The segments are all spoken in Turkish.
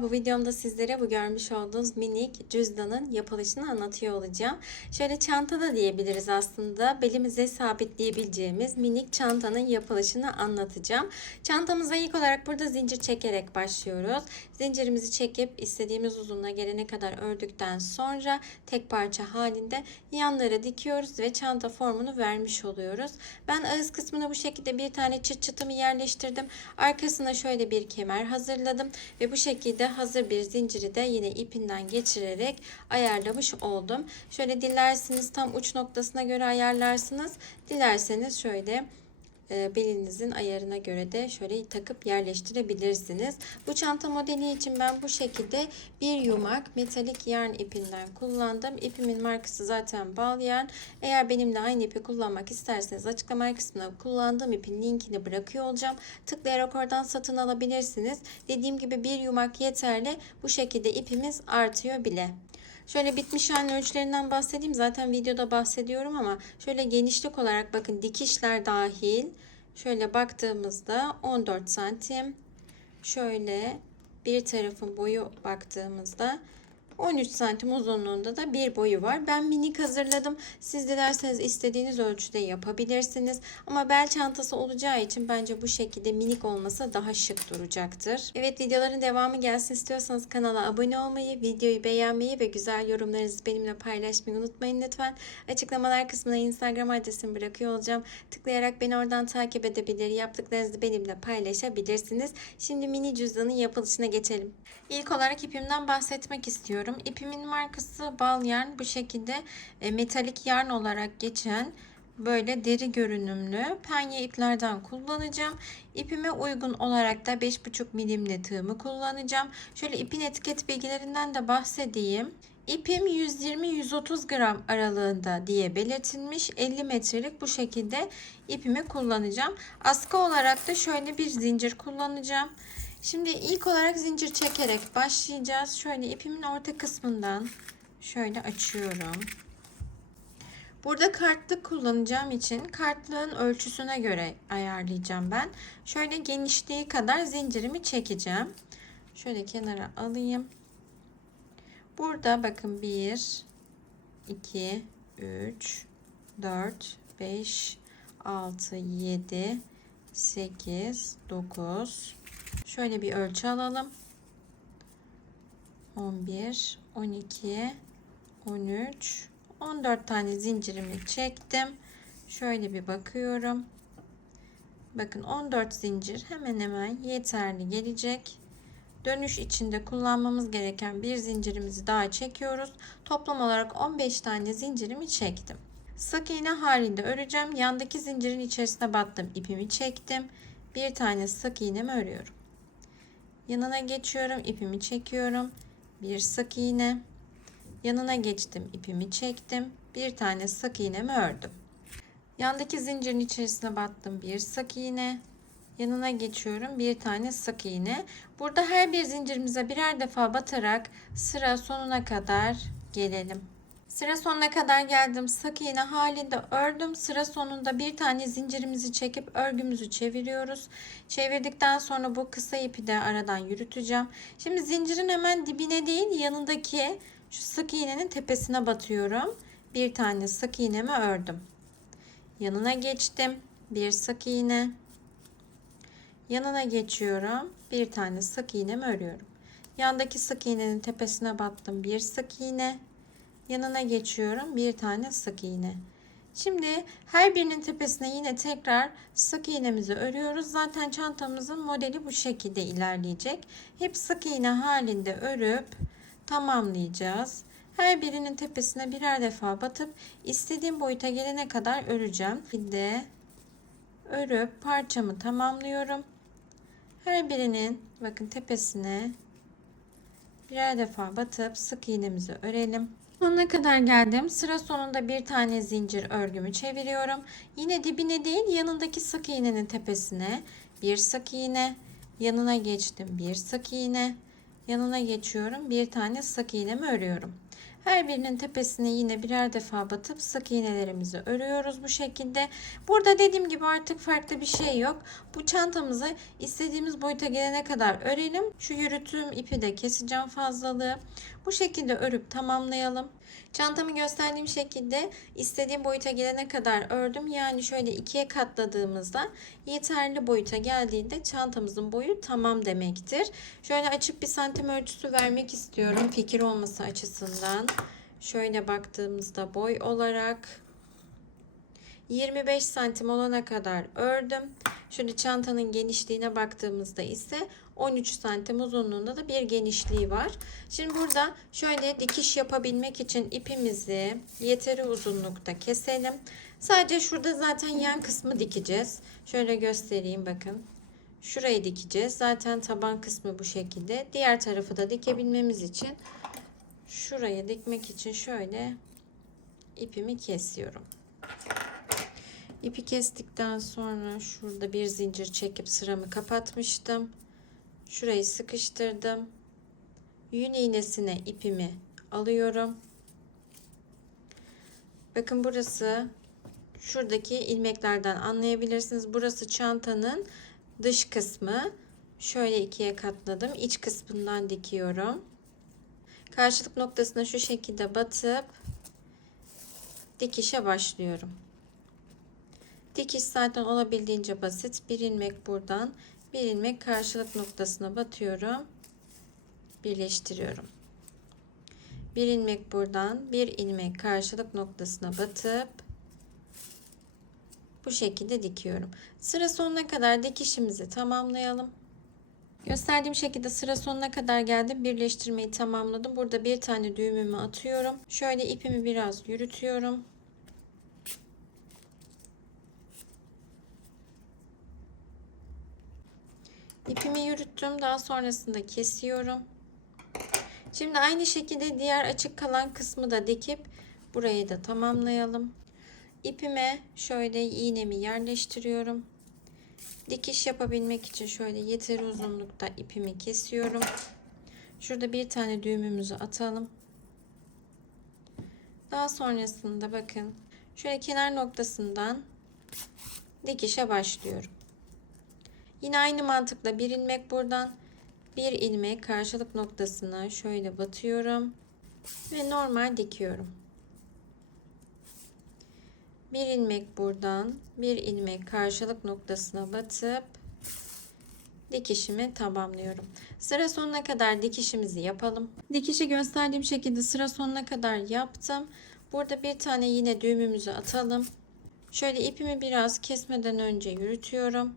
Bu videomda sizlere bu görmüş olduğunuz minik cüzdanın yapılışını anlatıyor olacağım. Şöyle çanta da diyebiliriz aslında. Belimize sabitleyebileceğimiz minik çantanın yapılışını anlatacağım. Çantamıza ilk olarak burada zincir çekerek başlıyoruz. Zincirimizi çekip istediğimiz uzunluğa gelene kadar ördükten sonra tek parça halinde yanlara dikiyoruz ve çanta formunu vermiş oluyoruz. Ben ağız kısmına bu şekilde bir tane çıt çıtımı yerleştirdim. Arkasına şöyle bir kemer hazırladım ve bu şekilde hazır bir zinciri de yine ipinden geçirerek ayarlamış oldum. Şöyle dilerseniz tam uç noktasına göre ayarlarsınız. Dilerseniz şöyle belinizin ayarına göre de şöyle takıp yerleştirebilirsiniz. Bu çanta modeli için ben bu şekilde bir yumak metalik yarn ipinden kullandım. İpimin markası zaten bal yarn. Eğer benimle aynı ipi kullanmak isterseniz açıklama kısmına kullandığım ipin linkini bırakıyor olacağım. Tıklayarak oradan satın alabilirsiniz. Dediğim gibi bir yumak yeterli. Bu şekilde ipimiz artıyor bile. Şöyle bitmiş halin ölçülerinden bahsedeyim. Zaten videoda bahsediyorum ama şöyle genişlik olarak bakın dikişler dahil. Şöyle baktığımızda 14 santim. Şöyle bir tarafın boyu baktığımızda 13 santim uzunluğunda da bir boyu var. Ben minik hazırladım. Siz dilerseniz istediğiniz ölçüde yapabilirsiniz. Ama bel çantası olacağı için bence bu şekilde minik olmasa daha şık duracaktır. Evet videoların devamı gelsin istiyorsanız kanala abone olmayı, videoyu beğenmeyi ve güzel yorumlarınızı benimle paylaşmayı unutmayın lütfen. Açıklamalar kısmına Instagram adresimi bırakıyor olacağım. Tıklayarak beni oradan takip edebilir, yaptıklarınızı benimle paylaşabilirsiniz. Şimdi mini cüzdanın yapılışına geçelim. İlk olarak ipimden bahsetmek istiyorum. İpimin markası Bal Yarn. Bu şekilde e, metalik yarn olarak geçen böyle deri görünümlü penye iplerden kullanacağım. İpime uygun olarak da 5,5 milimli tığımı kullanacağım. Şöyle ipin etiket bilgilerinden de bahsedeyim. İpim 120-130 gram aralığında diye belirtilmiş. 50 metrelik bu şekilde ipimi kullanacağım. Askı olarak da şöyle bir zincir kullanacağım. Şimdi ilk olarak zincir çekerek başlayacağız. Şöyle ipimin orta kısmından şöyle açıyorum. Burada kartlık kullanacağım için kartlığın ölçüsüne göre ayarlayacağım ben. Şöyle genişliği kadar zincirimi çekeceğim. Şöyle kenara alayım. Burada bakın 1 2 3 4 5 6 7 8 9 Şöyle bir ölçü alalım. 11, 12, 13, 14 tane zincirimi çektim. Şöyle bir bakıyorum. Bakın 14 zincir hemen hemen yeterli gelecek. Dönüş içinde kullanmamız gereken bir zincirimizi daha çekiyoruz. Toplam olarak 15 tane zincirimi çektim. Sık iğne halinde öreceğim. Yandaki zincirin içerisine battım. ipimi çektim. Bir tane sık iğnemi örüyorum. Yanına geçiyorum, ipimi çekiyorum. Bir sık iğne. Yanına geçtim, ipimi çektim. Bir tane sık iğnemi ördüm. Yandaki zincirin içerisine battım. Bir sık iğne. Yanına geçiyorum. Bir tane sık iğne. Burada her bir zincirimize birer defa batarak sıra sonuna kadar gelelim. Sıra sonuna kadar geldim. Sık iğne halinde ördüm. Sıra sonunda bir tane zincirimizi çekip örgümüzü çeviriyoruz. Çevirdikten sonra bu kısa ipi de aradan yürüteceğim. Şimdi zincirin hemen dibine değil yanındaki şu sık iğnenin tepesine batıyorum. Bir tane sık iğnemi ördüm. Yanına geçtim. Bir sık iğne. Yanına geçiyorum. Bir tane sık iğnemi örüyorum. Yandaki sık iğnenin tepesine battım. Bir sık iğne yanına geçiyorum. Bir tane sık iğne. Şimdi her birinin tepesine yine tekrar sık iğnemizi örüyoruz. Zaten çantamızın modeli bu şekilde ilerleyecek. Hep sık iğne halinde örüp tamamlayacağız. Her birinin tepesine birer defa batıp istediğim boyuta gelene kadar öreceğim. Bir de örüp parçamı tamamlıyorum. Her birinin bakın tepesine birer defa batıp sık iğnemizi örelim Sonuna kadar geldim. Sıra sonunda bir tane zincir örgümü çeviriyorum. Yine dibine değil yanındaki sık iğnenin tepesine bir sık iğne. Yanına geçtim bir sık iğne. Yanına geçiyorum bir tane sık iğnemi örüyorum. Her birinin tepesine yine birer defa batıp sık iğnelerimizi örüyoruz bu şekilde. Burada dediğim gibi artık farklı bir şey yok. Bu çantamızı istediğimiz boyuta gelene kadar örelim. Şu yürüttüğüm ipi de keseceğim fazlalığı. Bu şekilde örüp tamamlayalım. Çantamı gösterdiğim şekilde istediğim boyuta gelene kadar ördüm. Yani şöyle ikiye katladığımızda yeterli boyuta geldiğinde çantamızın boyu tamam demektir. Şöyle açık bir santim ölçüsü vermek istiyorum fikir olması açısından. Şöyle baktığımızda boy olarak 25 santim olana kadar ördüm. Şöyle çantanın genişliğine baktığımızda ise 13 santim uzunluğunda da bir genişliği var. Şimdi burada şöyle dikiş yapabilmek için ipimizi yeteri uzunlukta keselim. Sadece şurada zaten yan kısmı dikeceğiz. Şöyle göstereyim bakın. Şurayı dikeceğiz. Zaten taban kısmı bu şekilde. Diğer tarafı da dikebilmemiz için şurayı dikmek için şöyle ipimi kesiyorum. İpi kestikten sonra şurada bir zincir çekip sıramı kapatmıştım. Şurayı sıkıştırdım. Yün iğnesine ipimi alıyorum. Bakın burası şuradaki ilmeklerden anlayabilirsiniz. Burası çantanın dış kısmı. Şöyle ikiye katladım. İç kısmından dikiyorum. Karşılık noktasına şu şekilde batıp dikişe başlıyorum. Dikiş zaten olabildiğince basit. Bir ilmek buradan, bir ilmek karşılık noktasına batıyorum. Birleştiriyorum. Bir ilmek buradan, bir ilmek karşılık noktasına batıp bu şekilde dikiyorum. Sıra sonuna kadar dikişimizi tamamlayalım. Gösterdiğim şekilde sıra sonuna kadar geldim. Birleştirmeyi tamamladım. Burada bir tane düğümümü atıyorum. Şöyle ipimi biraz yürütüyorum. İpimi yürüttüm. Daha sonrasında kesiyorum. Şimdi aynı şekilde diğer açık kalan kısmı da dikip burayı da tamamlayalım. İpime şöyle iğnemi yerleştiriyorum. Dikiş yapabilmek için şöyle yeteri uzunlukta ipimi kesiyorum. Şurada bir tane düğümümüzü atalım. Daha sonrasında bakın şöyle kenar noktasından dikişe başlıyorum. Yine aynı mantıkla bir ilmek buradan bir ilmek karşılık noktasına şöyle batıyorum ve normal dikiyorum. Bir ilmek buradan bir ilmek karşılık noktasına batıp dikişimi tamamlıyorum. Sıra sonuna kadar dikişimizi yapalım. Dikişi gösterdiğim şekilde sıra sonuna kadar yaptım. Burada bir tane yine düğümümüzü atalım. Şöyle ipimi biraz kesmeden önce yürütüyorum.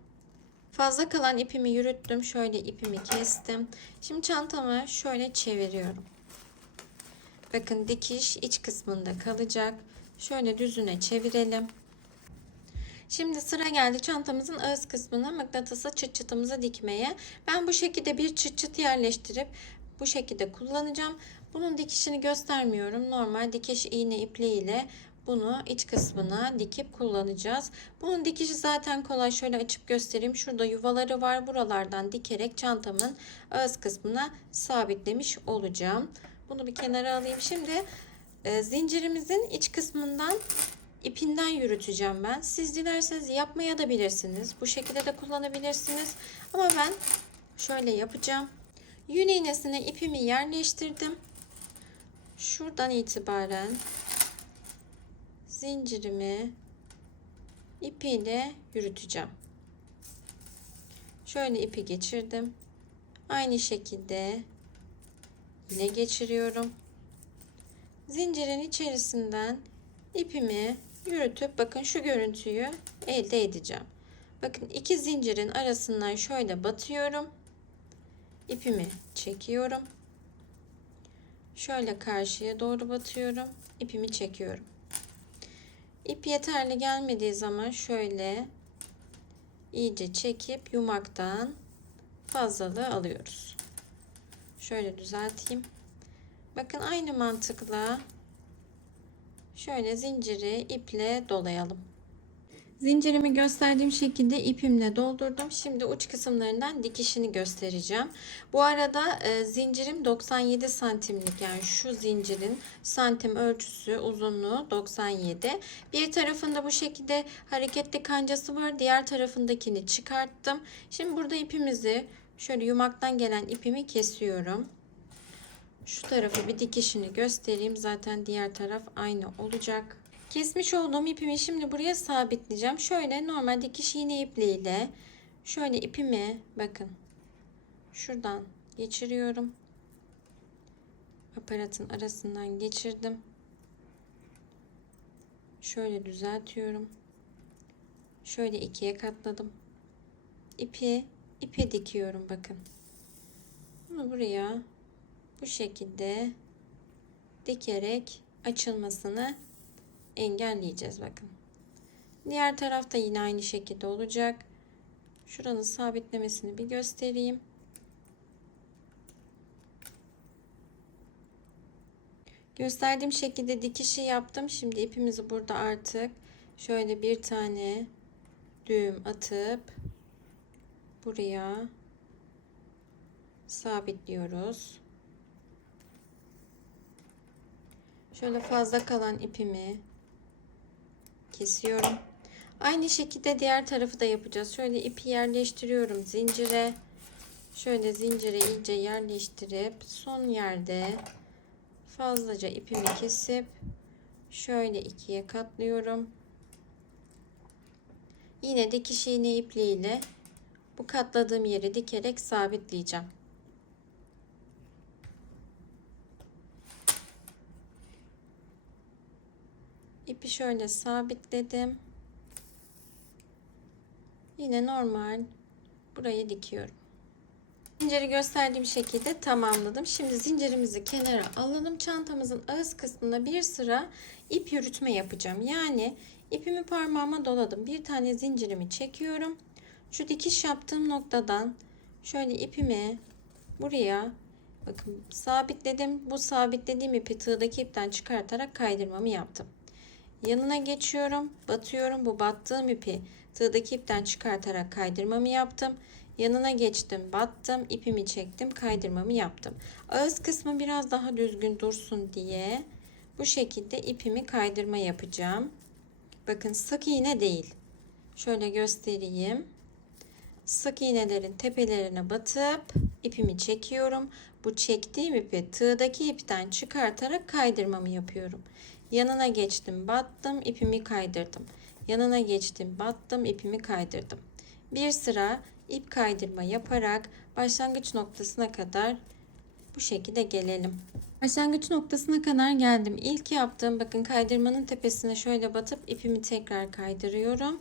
Fazla kalan ipimi yürüttüm. Şöyle ipimi kestim. Şimdi çantamı şöyle çeviriyorum. Bakın dikiş iç kısmında kalacak. Şöyle düzüne çevirelim. Şimdi sıra geldi çantamızın ağız kısmına mıknatısa çıt çıtımızı dikmeye. Ben bu şekilde bir çıt çıt yerleştirip bu şekilde kullanacağım. Bunun dikişini göstermiyorum. Normal dikiş iğne ipliğiyle bunu iç kısmına dikip kullanacağız. Bunun dikişi zaten kolay. Şöyle açıp göstereyim. Şurada yuvaları var. Buralardan dikerek çantamın ağız kısmına sabitlemiş olacağım. Bunu bir kenara alayım. Şimdi e, zincirimizin iç kısmından ipinden yürüteceğim ben. Siz dilerseniz yapmaya da bilirsiniz. Bu şekilde de kullanabilirsiniz. Ama ben şöyle yapacağım. Yün iğnesine ipimi yerleştirdim. Şuradan itibaren zincirimi ipiyle yürüteceğim. Şöyle ipi geçirdim. Aynı şekilde yine geçiriyorum. Zincirin içerisinden ipimi yürütüp bakın şu görüntüyü elde edeceğim. Bakın iki zincirin arasından şöyle batıyorum. İpimi çekiyorum. Şöyle karşıya doğru batıyorum. İpimi çekiyorum. İp yeterli gelmediği zaman şöyle iyice çekip yumaktan fazlalığı alıyoruz. Şöyle düzelteyim. Bakın aynı mantıkla şöyle zinciri iple dolayalım. Zincirimi gösterdiğim şekilde ipimle doldurdum. Şimdi uç kısımlarından dikişini göstereceğim. Bu arada e, zincirim 97 santimlik yani şu zincirin santim ölçüsü uzunluğu 97. Bir tarafında bu şekilde hareketli kancası var. Diğer tarafındakini çıkarttım. Şimdi burada ipimizi şöyle yumaktan gelen ipimi kesiyorum. Şu tarafı bir dikişini göstereyim. Zaten diğer taraf aynı olacak. Kesmiş olduğum ipimi şimdi buraya sabitleyeceğim. Şöyle normal dikiş iğne ipliğiyle şöyle ipimi bakın şuradan geçiriyorum. Aparatın arasından geçirdim. Şöyle düzeltiyorum. Şöyle ikiye katladım. İpi ipe dikiyorum bakın. Bunu buraya bu şekilde dikerek açılmasını engelleyeceğiz bakın. Diğer tarafta yine aynı şekilde olacak. Şuranın sabitlemesini bir göstereyim. Gösterdiğim şekilde dikişi yaptım. Şimdi ipimizi burada artık şöyle bir tane düğüm atıp buraya sabitliyoruz. Şöyle fazla kalan ipimi kesiyorum. Aynı şekilde diğer tarafı da yapacağız. Şöyle ipi yerleştiriyorum zincire. Şöyle zincire iyice yerleştirip son yerde fazlaca ipimi kesip şöyle ikiye katlıyorum. Yine dikiş iğne ipliğiyle bu katladığım yeri dikerek sabitleyeceğim. İpi şöyle sabitledim. Yine normal burayı dikiyorum. Zinciri gösterdiğim şekilde tamamladım. Şimdi zincirimizi kenara alalım. Çantamızın ağız kısmına bir sıra ip yürütme yapacağım. Yani ipimi parmağıma doladım. Bir tane zincirimi çekiyorum. Şu dikiş yaptığım noktadan şöyle ipimi buraya bakın sabitledim. Bu sabitlediğim ipi tığdaki ipten çıkartarak kaydırmamı yaptım. Yanına geçiyorum. Batıyorum. Bu battığım ipi tığdaki ipten çıkartarak kaydırmamı yaptım. Yanına geçtim, battım, ipimi çektim, kaydırmamı yaptım. Ağız kısmı biraz daha düzgün dursun diye bu şekilde ipimi kaydırma yapacağım. Bakın sık iğne değil. Şöyle göstereyim. Sık iğnelerin tepelerine batıp ipimi çekiyorum. Bu çektiğim ipi tığdaki ipten çıkartarak kaydırmamı yapıyorum. Yanına geçtim, battım, ipimi kaydırdım. Yanına geçtim, battım, ipimi kaydırdım. Bir sıra ip kaydırma yaparak başlangıç noktasına kadar bu şekilde gelelim. Başlangıç noktasına kadar geldim. İlk yaptığım bakın kaydırmanın tepesine şöyle batıp ipimi tekrar kaydırıyorum.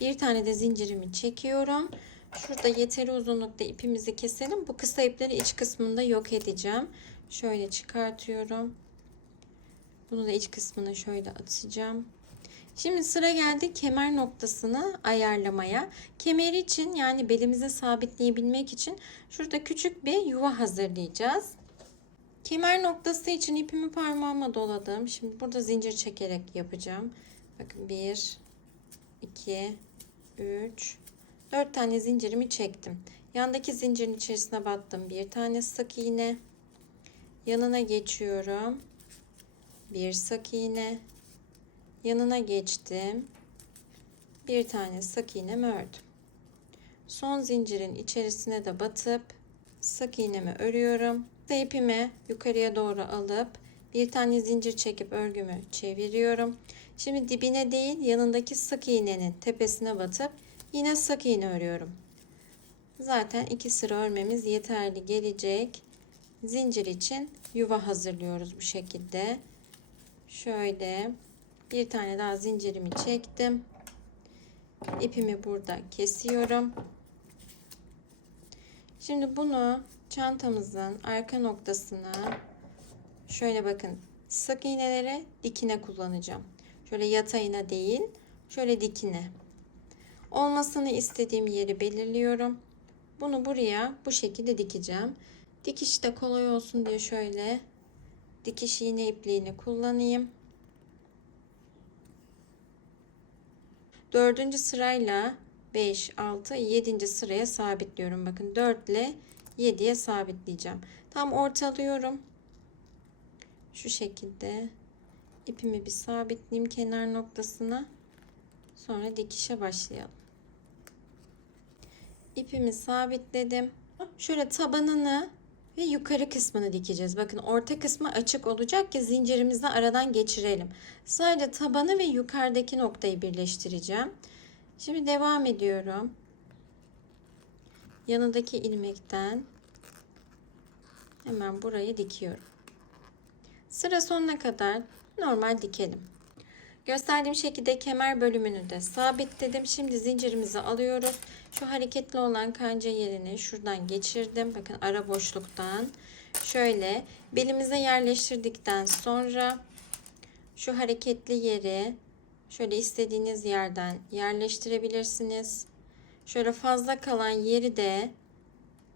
Bir tane de zincirimi çekiyorum. Şurada yeteri uzunlukta ipimizi keselim. Bu kısa ipleri iç kısmında yok edeceğim. Şöyle çıkartıyorum. Bunu da iç kısmına şöyle atacağım. Şimdi sıra geldi kemer noktasını ayarlamaya. Kemer için yani belimize sabitleyebilmek için şurada küçük bir yuva hazırlayacağız. Kemer noktası için ipimi parmağıma doladım. Şimdi burada zincir çekerek yapacağım. Bakın 1 2 3 4 tane zincirimi çektim. Yandaki zincirin içerisine battım. Bir tane sık iğne. Yanına geçiyorum. Bir sık iğne yanına geçtim. Bir tane sık iğnemi ördüm. Son zincirin içerisine de batıp sık iğnemi örüyorum. Ve ipimi yukarıya doğru alıp bir tane zincir çekip örgümü çeviriyorum. Şimdi dibine değil yanındaki sık iğnenin tepesine batıp yine sık iğne örüyorum. Zaten iki sıra örmemiz yeterli gelecek. Zincir için yuva hazırlıyoruz bu şekilde. Şöyle bir tane daha zincirimi çektim. İpimi burada kesiyorum. Şimdi bunu çantamızın arka noktasına şöyle bakın sık iğneleri dikine kullanacağım. Şöyle yatayına değil, şöyle dikine. Olmasını istediğim yeri belirliyorum. Bunu buraya bu şekilde dikeceğim. Dikiş de kolay olsun diye şöyle dikiş iğne ipliğini kullanayım. Dördüncü sırayla 5, 6, 7. sıraya sabitliyorum. Bakın 4 ile 7'ye sabitleyeceğim. Tam ortalıyorum. Şu şekilde ipimi bir sabitleyeyim kenar noktasına. Sonra dikişe başlayalım. İpimi sabitledim. Şöyle tabanını ve yukarı kısmını dikeceğiz. Bakın orta kısmı açık olacak ki zincirimizi aradan geçirelim. Sadece tabanı ve yukarıdaki noktayı birleştireceğim. Şimdi devam ediyorum. Yanındaki ilmekten hemen burayı dikiyorum. Sıra sonuna kadar normal dikelim. Gösterdiğim şekilde kemer bölümünü de sabitledim. Şimdi zincirimizi alıyoruz. Şu hareketli olan kanca yerini şuradan geçirdim. Bakın ara boşluktan şöyle belimize yerleştirdikten sonra şu hareketli yeri şöyle istediğiniz yerden yerleştirebilirsiniz. Şöyle fazla kalan yeri de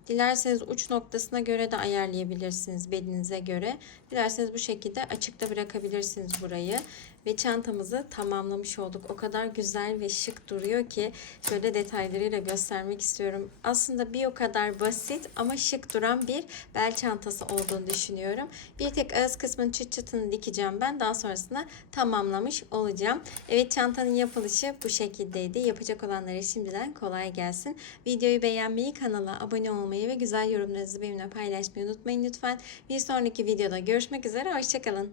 Dilerseniz uç noktasına göre de ayarlayabilirsiniz belinize göre. Dilerseniz bu şekilde açıkta bırakabilirsiniz burayı. Ve çantamızı tamamlamış olduk. O kadar güzel ve şık duruyor ki şöyle detaylarıyla göstermek istiyorum. Aslında bir o kadar basit ama şık duran bir bel çantası olduğunu düşünüyorum. Bir tek ağız kısmının çıt çıtını dikeceğim ben. Daha sonrasında tamamlamış olacağım. Evet çantanın yapılışı bu şekildeydi. Yapacak olanlara şimdiden kolay gelsin. Videoyu beğenmeyi, kanala abone olmayı ve güzel yorumlarınızı benimle paylaşmayı unutmayın lütfen. Bir sonraki videoda görüşmek üzere. Hoşçakalın.